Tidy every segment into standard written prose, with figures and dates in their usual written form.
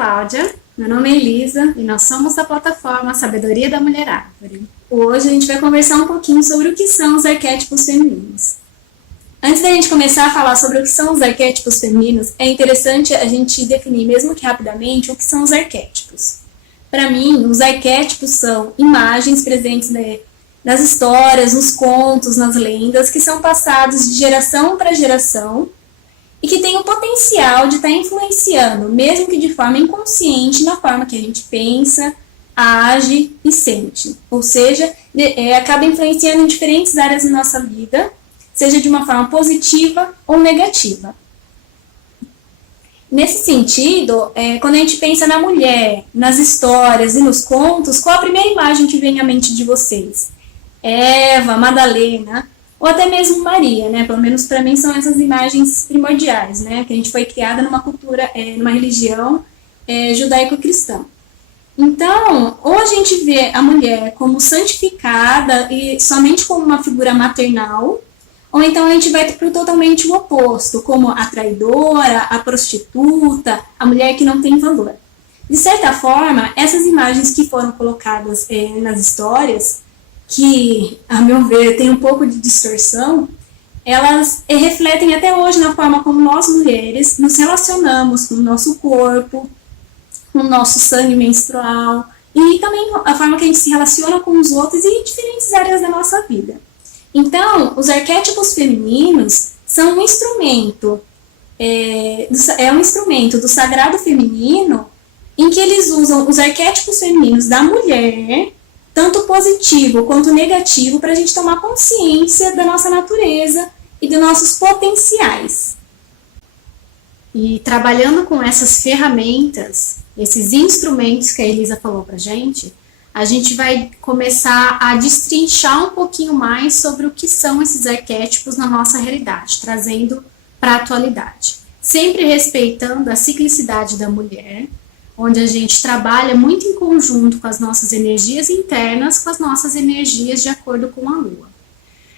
Cláudia, meu nome é Elisa e nós somos da plataforma Sabedoria da Mulher Árvore. Hoje a gente vai conversar um pouquinho sobre o que são os arquétipos femininos. Antes da gente começar a falar sobre o que são os arquétipos femininos, é interessante a gente definir, mesmo que rapidamente, o que são os arquétipos. Para mim, os arquétipos são imagens presentes nas histórias, nos contos, nas lendas, que são passados de geração para geração e que tem o potencial de estar influenciando, mesmo que de forma inconsciente, na forma que a gente pensa, age e sente. Ou seja, acaba influenciando em diferentes áreas da nossa vida, seja de uma forma positiva ou negativa. Nesse sentido, quando a gente pensa na mulher, nas histórias e nos contos, qual a primeira imagem que vem à mente de vocês? Eva, Madalena, ou até mesmo Maria, né? Pelo menos para mim são essas imagens primordiais, né? Que a gente foi criada numa cultura, numa religião judaico-cristã. Então, ou a gente vê a mulher como santificada e somente como uma figura maternal, ou então a gente vai para o totalmente o oposto, como a traidora, a prostituta, a mulher que não tem valor. De certa forma, essas imagens que foram colocadas nas histórias, que, a meu ver, tem um pouco de distorção, elas refletem até hoje na forma como nós, mulheres, nos relacionamos com o nosso corpo, com o nosso sangue menstrual, e também a forma que a gente se relaciona com os outros em diferentes áreas da nossa vida. Então, os arquétipos femininos são um instrumento, um instrumento do sagrado feminino, em que eles usam os arquétipos femininos da mulher, tanto positivo quanto negativo, para a gente tomar consciência da nossa natureza e dos nossos potenciais. E trabalhando com essas ferramentas, esses instrumentos que a Elisa falou para a gente vai começar a destrinchar um pouquinho mais sobre o que são esses arquétipos na nossa realidade, trazendo para a atualidade. Sempre respeitando a ciclicidade da mulher, onde a gente trabalha muito em conjunto com as nossas energias internas, com as nossas energias de acordo com a Lua.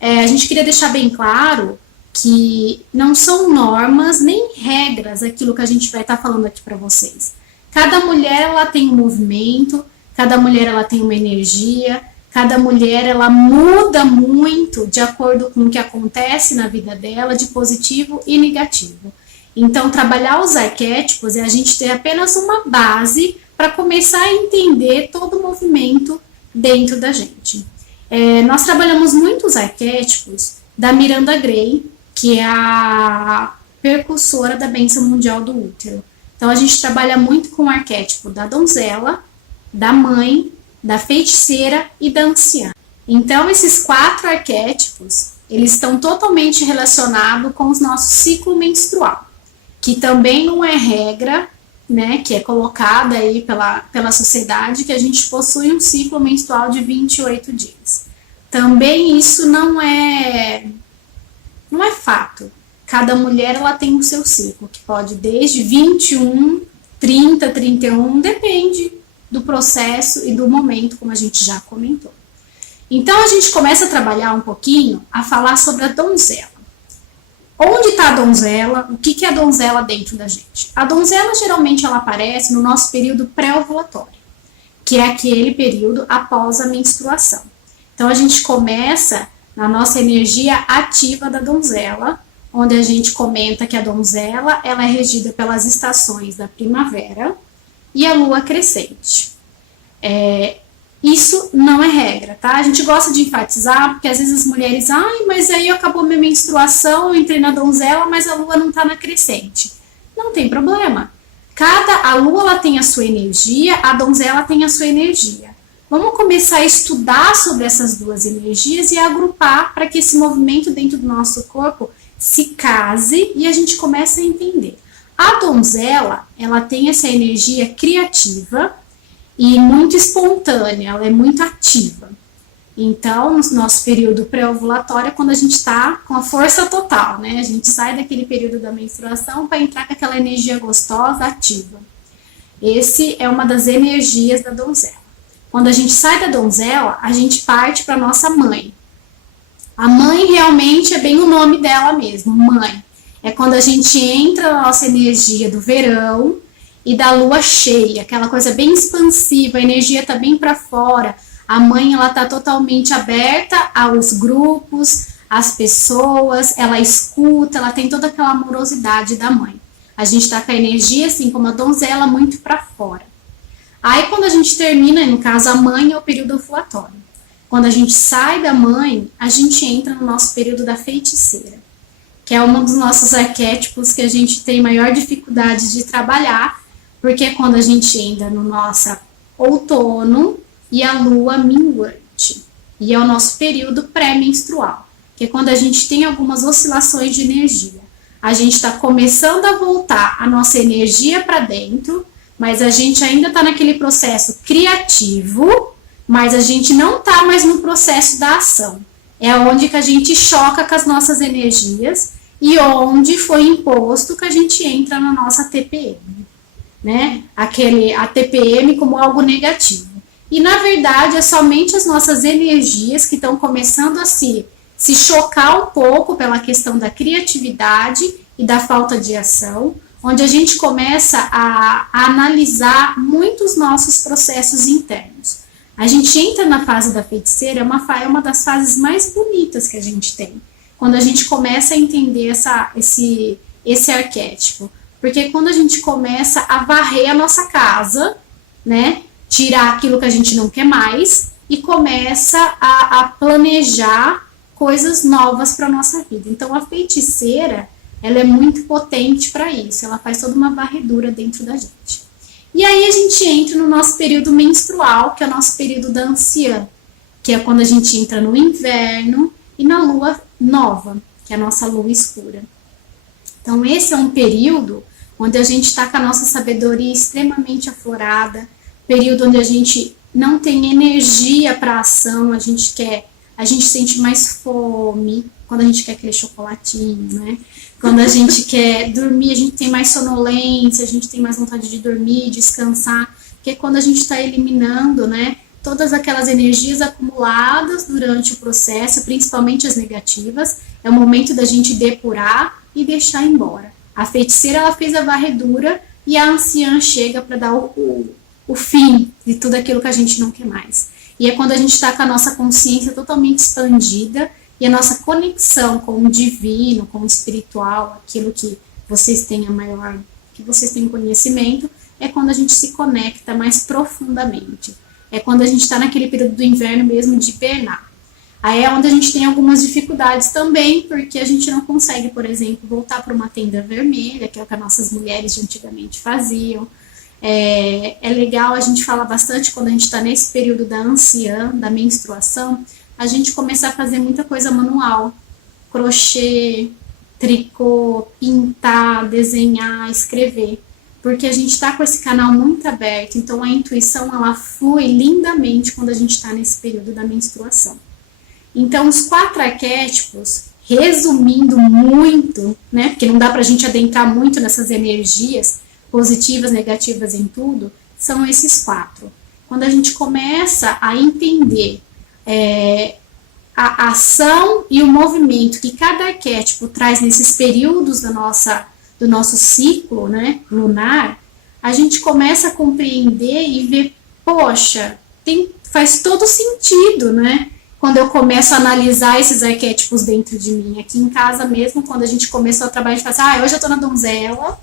A gente queria deixar bem claro que não são normas nem regras aquilo que a gente vai estar falando aqui para vocês. Cada mulher ela tem um movimento, cada mulher ela tem uma energia, cada mulher ela muda muito de acordo com o que acontece na vida dela, de positivo e negativo. Então, trabalhar os arquétipos é a gente ter apenas uma base para começar a entender todo o movimento dentro da gente. Nós trabalhamos muito os arquétipos da Miranda Gray, que é a precursora da bênção mundial do útero. Então, a gente trabalha muito com o arquétipo da donzela, da mãe, da feiticeira e da anciã. Então, esses 4 arquétipos, eles estão totalmente relacionados com o nosso ciclo menstrual, que também não é regra, né, que é colocada aí pela sociedade, que a gente possui um ciclo menstrual de 28 dias. Também isso não é fato. Cada mulher ela tem o seu ciclo, que pode desde 21, 30, 31, depende do processo e do momento, como a gente já comentou. Então, a gente começa a trabalhar um pouquinho, a falar sobre a donzela. Onde está a donzela? O que é a donzela dentro da gente? A donzela, geralmente, ela aparece no nosso período pré-ovulatório, que é aquele período após a menstruação. Então, a gente começa na nossa energia ativa da donzela, onde a gente comenta que a donzela ela é regida pelas estações da primavera e a lua crescente. Isso não é regra, tá? A gente gosta de enfatizar, porque às vezes as mulheres, mas aí acabou minha menstruação, eu entrei na donzela, mas a lua não tá na crescente. Não tem problema. A lua ela tem a sua energia, a donzela tem a sua energia. Vamos começar a estudar sobre essas duas energias e agrupar para que esse movimento dentro do nosso corpo se case e a gente comece a entender. A donzela, ela tem essa energia criativa e muito espontânea, ela é muito ativa. Então, no nosso período pré-ovulatório é quando a gente está com a força total, né? A gente sai daquele período da menstruação para entrar com aquela energia gostosa, ativa. Esse é uma das energias da donzela. Quando a gente sai da donzela, a gente parte para nossa mãe. A mãe realmente é bem o nome dela mesmo, mãe. É quando a gente entra na nossa energia do verão e da lua cheia, aquela coisa bem expansiva, a energia tá bem para fora. A mãe, ela tá totalmente aberta aos grupos, às pessoas, ela escuta, ela tem toda aquela amorosidade da mãe. A gente tá com a energia, assim como a donzela, muito para fora. Aí, quando a gente termina, no caso, a mãe é o período ovulatório. Quando a gente sai da mãe, a gente entra no nosso período da feiticeira, que é um dos nossos arquétipos que a gente tem maior dificuldade de trabalhar, porque é quando a gente entra no nosso outono e a lua minguante. E é o nosso período pré-menstrual, que é quando a gente tem algumas oscilações de energia. A gente está começando a voltar a nossa energia para dentro, mas a gente ainda está naquele processo criativo, mas a gente não está mais no processo da ação. É onde que a gente choca com as nossas energias e onde foi imposto que a gente entra na nossa TPM, né? A TPM como algo negativo. E, na verdade, é somente as nossas energias que estão começando a se chocar um pouco pela questão da criatividade e da falta de ação, onde a gente começa a analisar muitos nossos processos internos. A gente entra na fase da feiticeira, é uma das fases mais bonitas que a gente tem, quando a gente começa a entender esse arquétipo. Porque quando a gente começa a varrer a nossa casa, né, tirar aquilo que a gente não quer mais e começa a planejar coisas novas para a nossa vida. Então, a feiticeira, ela é muito potente para isso, ela faz toda uma varredura dentro da gente. E aí a gente entra no nosso período menstrual, que é o nosso período da anciã, que é quando a gente entra no inverno e na lua nova, que é a nossa lua escura. Então esse é um período onde a gente está com a nossa sabedoria extremamente aflorada, período onde a gente não tem energia para ação, a gente sente mais fome, quando a gente quer aquele chocolatinho, né? Quando a gente quer dormir, a gente tem mais sonolência, a gente tem mais vontade de dormir, descansar, que é quando a gente está eliminando, né, todas aquelas energias acumuladas durante o processo, principalmente as negativas, é o momento da gente depurar e deixar embora. A feiticeira, ela fez a varredura e a anciã chega para dar o fim de tudo aquilo que a gente não quer mais. E é quando a gente está com a nossa consciência totalmente expandida e a nossa conexão com o divino, com o espiritual, aquilo que vocês têm que vocês têm conhecimento, é quando a gente se conecta mais profundamente. É quando a gente está naquele período do inverno mesmo de hibernar. Aí é onde a gente tem algumas dificuldades também, porque a gente não consegue, por exemplo, voltar para uma tenda vermelha, que é o que as nossas mulheres de antigamente faziam. É legal a gente falar bastante quando a gente está nesse período da anciã, da menstruação, a gente começar a fazer muita coisa manual, crochê, tricô, pintar, desenhar, escrever, porque a gente está com esse canal muito aberto, então a intuição, ela flui lindamente quando a gente está nesse período da menstruação. Então, os 4 arquétipos, resumindo muito, né, porque não dá pra gente adentrar muito nessas energias positivas, negativas em tudo, são esses 4. Quando a gente começa a entender a ação e o movimento que cada arquétipo traz nesses períodos do nosso ciclo, né, lunar, a gente começa a compreender e ver, poxa, faz todo sentido, né? Quando eu começo a analisar esses arquétipos dentro de mim. Aqui em casa mesmo, quando a gente começou a trabalhar, a gente fala assim, hoje eu tô na donzela,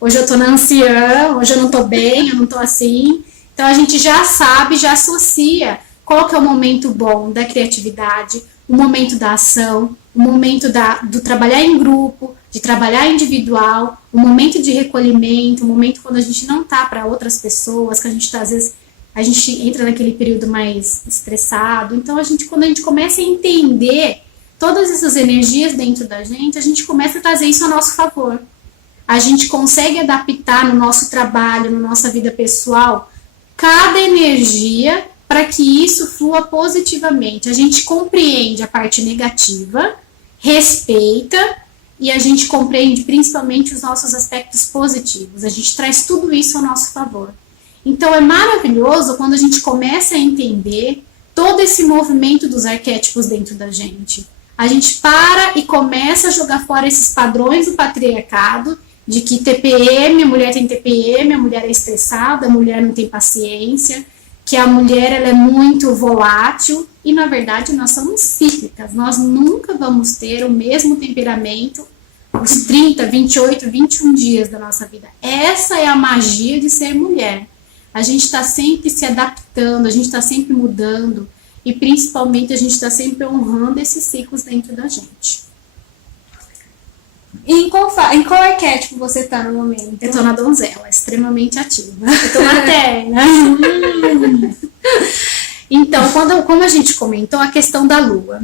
hoje eu tô na anciã, hoje eu não tô bem, eu não tô assim. Então a gente já sabe, já associa qual que é o momento bom da criatividade, o momento da ação, o momento do trabalhar em grupo, de trabalhar individual, o momento de recolhimento, o momento quando a gente não tá para outras pessoas, que a gente tá, às vezes, a gente entra naquele período mais estressado. Então, quando a gente começa a entender todas essas energias dentro da gente, a gente começa a trazer isso a nosso favor. A gente consegue adaptar no nosso trabalho, na nossa vida pessoal, cada energia para que isso flua positivamente. A gente compreende a parte negativa, respeita e a gente compreende principalmente os nossos aspectos positivos. A gente traz tudo isso ao nosso favor. Então é maravilhoso quando a gente começa a entender todo esse movimento dos arquétipos dentro da gente. A gente para e começa a jogar fora esses padrões do patriarcado de que TPM, a mulher tem TPM, a mulher é estressada, a mulher não tem paciência, que a mulher ela é muito volátil, e na verdade nós somos cíclicas, nós nunca vamos ter o mesmo temperamento os 30, 28, 21 dias da nossa vida. Essa é a magia de ser mulher. A gente está sempre se adaptando, a gente está sempre mudando, e principalmente a gente está sempre honrando esses ciclos dentro da gente. E em qual arquétipo você está no momento? Eu estou na donzela, extremamente ativa. Eu estou materna. Então, como a gente comentou, a questão da lua.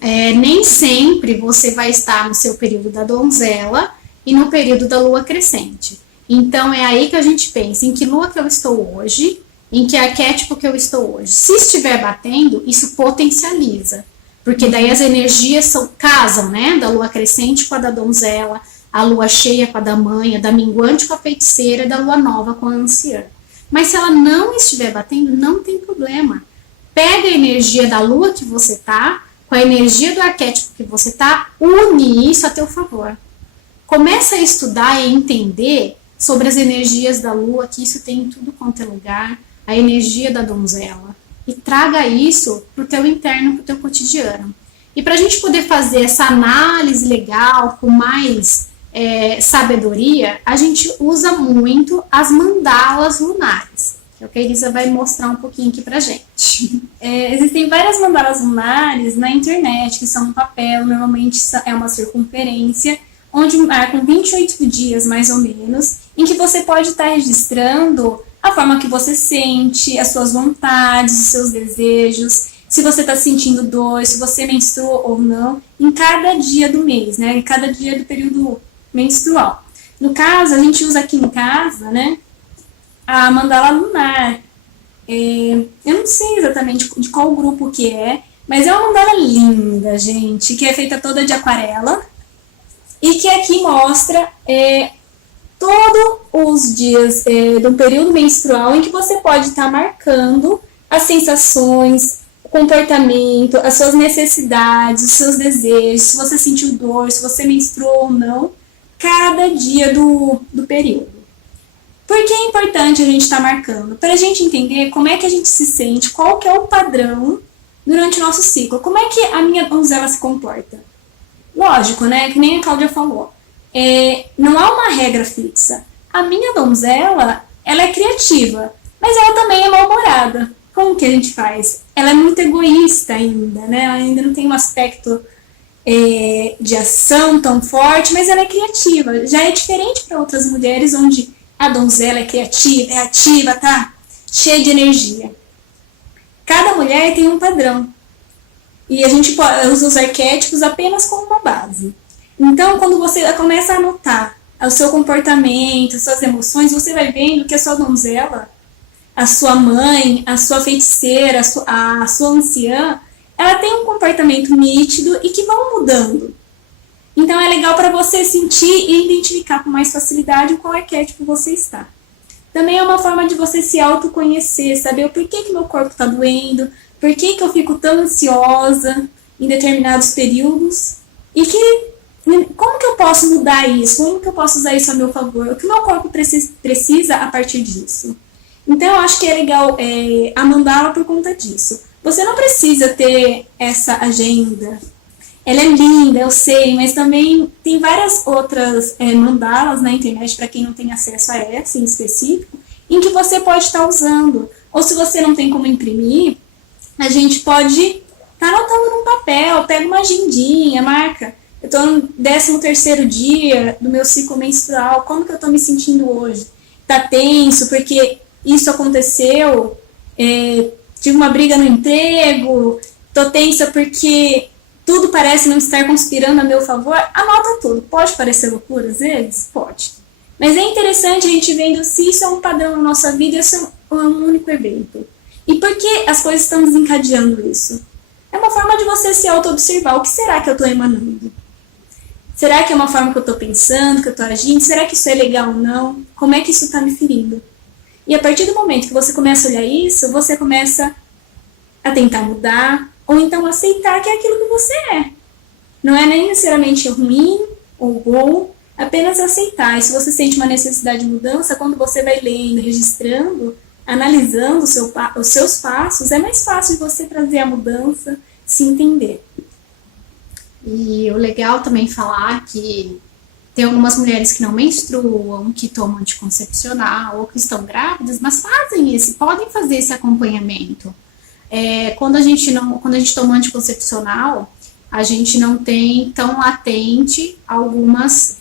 Nem sempre você vai estar no seu período da donzela e no período da lua crescente. Então, é aí que a gente pensa em que lua que eu estou hoje, em que arquétipo que eu estou hoje. Se estiver batendo, isso potencializa. Porque daí as energias casam, né? Da lua crescente com a da donzela, a lua cheia com a da mãe, a da minguante com a feiticeira, da lua nova com a anciã. Mas se ela não estiver batendo, não tem problema. Pega a energia da lua que você tá, com a energia do arquétipo que você tá, une isso a teu favor. Começa a estudar e entender sobre as energias da lua, que isso tem em tudo quanto é lugar, a energia da donzela. E traga isso pro teu interno, pro teu cotidiano. E para a gente poder fazer essa análise legal, com mais sabedoria, a gente usa muito as mandalas lunares. Que é o que a Elisa vai mostrar um pouquinho aqui pra gente. Existem várias mandalas lunares na internet, que são um papel, normalmente é uma circunferência, onde marcam 28 dias, mais ou menos, em que você pode estar registrando a forma que você sente, as suas vontades, os seus desejos, se você está sentindo dor, se você menstruou ou não, em cada dia do mês, né? Em cada dia do período menstrual. No caso, a gente usa aqui em casa, né, a mandala lunar. Eu não sei exatamente de qual grupo que é, mas é uma mandala linda, gente, que é feita toda de aquarela e que aqui mostra todos os dias do período menstrual em que você pode estar marcando as sensações, o comportamento, as suas necessidades, os seus desejos, se você sentiu dor, se você menstruou ou não, cada dia do período. Por que é importante a gente estar marcando? Para a gente entender como é que a gente se sente, qual que é o padrão durante o nosso ciclo, como é que a minha donzela se comporta. Lógico, né, que nem a Cláudia falou, não há uma regra fixa. A minha donzela, ela é criativa, mas ela também é mal-humorada. Como que a gente faz? Ela é muito egoísta ainda, né, ela ainda não tem um aspecto de ação tão forte, mas ela é criativa. Já é diferente para outras mulheres, onde a donzela é criativa, é ativa, tá cheia de energia. Cada mulher tem um padrão. E a gente usa os arquétipos apenas como uma base. Então, quando você começa a anotar o seu comportamento, as suas emoções, você vai vendo que a sua donzela, a sua mãe, a sua feiticeira, a sua anciã, ela tem um comportamento nítido e que vão mudando. Então é legal para você sentir e identificar com mais facilidade qual arquétipo você está. Também é uma forma de você se autoconhecer, saber o porquê que meu corpo está doendo, por que eu fico tão ansiosa em determinados períodos e como que eu posso mudar isso, como que eu posso usar isso a meu favor, o que meu corpo precisa a partir disso. Então eu acho que é legal a mandala por conta disso. Você não precisa ter essa agenda. Ela é linda, eu sei, mas também tem várias outras mandalas na internet, para quem não tem acesso a essa em específico, em que você pode estar usando. Ou se você não tem como imprimir, a gente pode estar anotando num papel, pega uma agendinha, marca. Eu estou no 13º dia do meu ciclo menstrual, como que eu estou me sentindo hoje? Está tenso porque isso aconteceu, tive uma briga no emprego, tô tensa porque tudo parece não estar conspirando a meu favor. Anota tudo. Pode parecer loucura às vezes? Pode. Mas é interessante a gente vendo se isso é um padrão na nossa vida, isso é um único evento. E por que as coisas estão desencadeando isso? É uma forma de você se auto-observar. O que será que eu estou emanando? Será que é uma forma que eu estou pensando, que eu estou agindo? Será que isso é legal ou não? Como é que isso está me ferindo? E a partir do momento que você começa a olhar isso, você começa a tentar mudar, ou então aceitar que é aquilo que você é. Não é nem necessariamente ruim ou bom, apenas aceitar. E se você sente uma necessidade de mudança, quando você vai lendo, registrando, analisando os seus passos, é mais fácil de você trazer a mudança, se entender. E o legal também falar que tem algumas mulheres que não menstruam, que tomam anticoncepcional ou que estão grávidas, mas podem fazer esse acompanhamento. Quando a gente toma anticoncepcional, a gente não tem tão latente algumas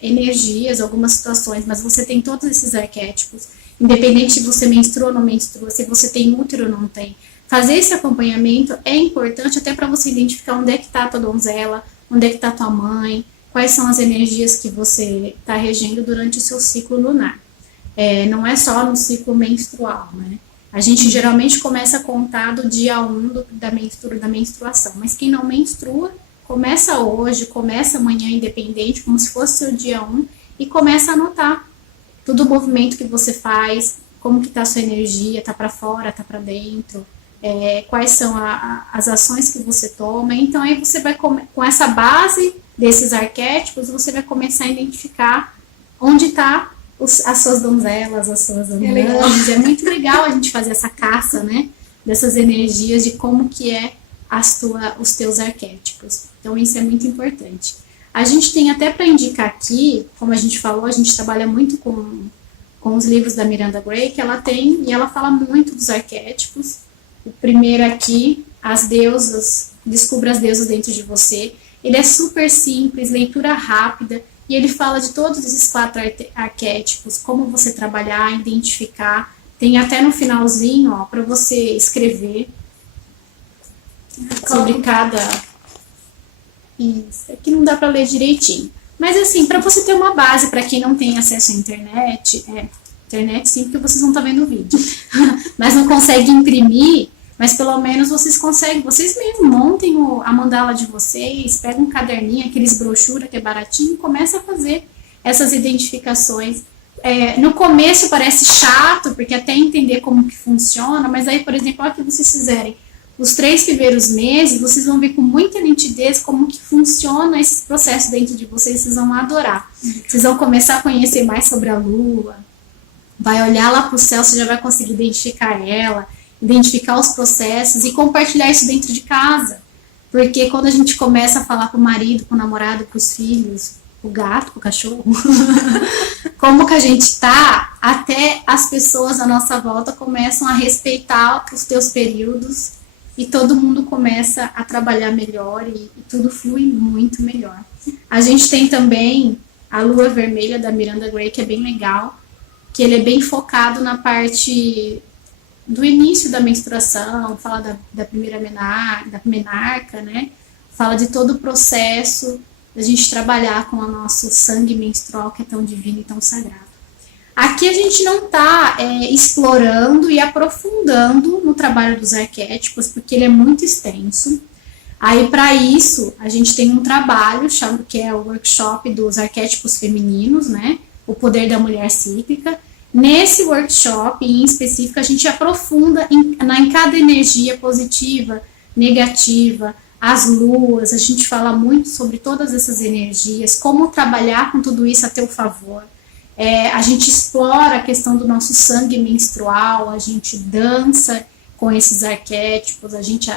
energias, algumas situações, mas você tem todos esses arquétipos, independente se você menstrua ou não menstrua, se você tem útero ou não tem. Fazer esse acompanhamento é importante até para você identificar onde é que está a tua donzela, onde é que está a tua mãe, quais são as energias que você está regendo durante o seu ciclo lunar. Não é só no ciclo menstrual, né? A gente geralmente começa a contar do dia 1 da menstruação, mas quem não menstrua, começa hoje, começa amanhã independente, como se fosse seu dia 1, e começa a anotar todo o movimento que você faz, como que está a sua energia, está para fora, está para dentro, quais são as ações que você toma. Então aí você vai, com essa base desses arquétipos, você vai começar a identificar onde está as suas donzelas, as suas anãs. É muito legal a gente fazer essa caça, né, dessas energias, de como que os teus arquétipos. Então isso é muito importante. A gente tem até para indicar aqui, como a gente falou, a gente trabalha muito com os livros da Miranda Gray, que ela tem, e ela fala muito dos arquétipos. O primeiro aqui, as deusas, descubra as deusas dentro de você. Ele é super simples, leitura rápida, e ele fala de todos esses 4 arquétipos, como você trabalhar, identificar. Tem até no finalzinho, ó, para você escrever sobre cada... Isso, aqui não dá para ler direitinho. Mas assim, para você ter uma base, para quem não tem acesso à internet, internet sim, porque vocês não estão vendo o vídeo, mas não consegue imprimir, mas pelo menos vocês conseguem, vocês mesmos montem a mandala de vocês, pegam um caderninho, aqueles brochura que é baratinho, e começa a fazer essas identificações. No começo parece chato, porque até entender como que funciona, mas aí, por exemplo, a hora que vocês fizerem os 3 primeiros meses, vocês vão ver com muita nitidez como que funciona esse processo dentro de vocês, vocês vão adorar. Vocês vão começar a conhecer mais sobre a lua, vai olhar lá para o céu, você já vai conseguir identificar ela, identificar os processos e compartilhar isso dentro de casa. Porque quando a gente começa a falar para o marido, para o namorado, para os filhos, o gato, o cachorro, como que a gente está, até as pessoas à nossa volta começam a respeitar os teus períodos e todo mundo começa a trabalhar melhor e tudo flui muito melhor. A gente tem também a Lua Vermelha da Miranda Gray, que é bem legal, que ele é bem focado na parte do início da menstruação, fala da primeira menarca, né? Fala de todo o processo da gente trabalhar com o nosso sangue menstrual, que é tão divino e tão sagrado. Aqui a gente não está explorando e aprofundando no trabalho dos arquétipos, porque ele é muito extenso. Aí, para isso, a gente tem um trabalho, que é o workshop dos arquétipos femininos, né? O poder da mulher cíclica. Nesse workshop, em específico, a gente aprofunda em cada energia positiva, negativa, as luas, a gente fala muito sobre todas essas energias, como trabalhar com tudo isso a teu favor. A gente explora a questão do nosso sangue menstrual, a gente dança com esses arquétipos, a gente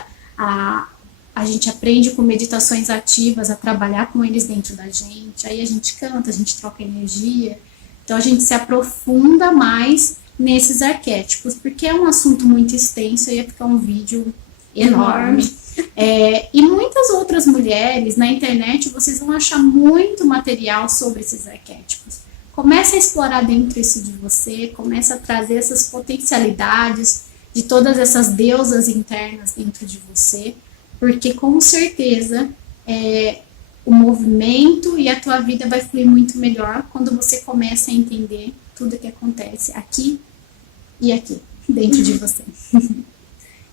aprende com meditações ativas a trabalhar com eles dentro da gente, aí a gente canta, a gente troca energia. Então, a gente se aprofunda mais nesses arquétipos, porque é um assunto muito extenso, ia ficar um vídeo enorme. E muitas outras mulheres na internet, vocês vão achar muito material sobre esses arquétipos. Comece a explorar dentro isso de você, comece a trazer essas potencialidades de todas essas deusas internas dentro de você, porque com certeza o movimento e a tua vida vai fluir muito melhor quando você começa a entender tudo que acontece aqui e aqui, dentro de você.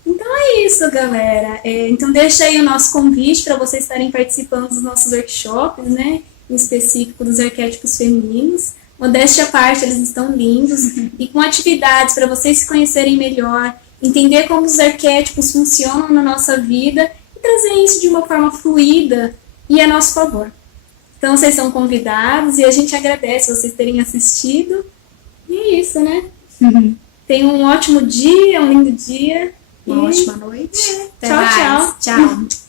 Então é isso, galera. Então deixa aí o nosso convite para vocês estarem participando dos nossos workshops, né? Em específico dos arquétipos femininos. Modéstia à parte, eles estão lindos. E com atividades para vocês se conhecerem melhor, entender como os arquétipos funcionam na nossa vida e trazer isso de uma forma fluida e a nosso favor. Então vocês são convidados e a gente agradece vocês terem assistido. E é isso, né? Tenham um ótimo dia, um lindo dia. Uma ótima noite. Até Tchau, mais. tchau. Tchau.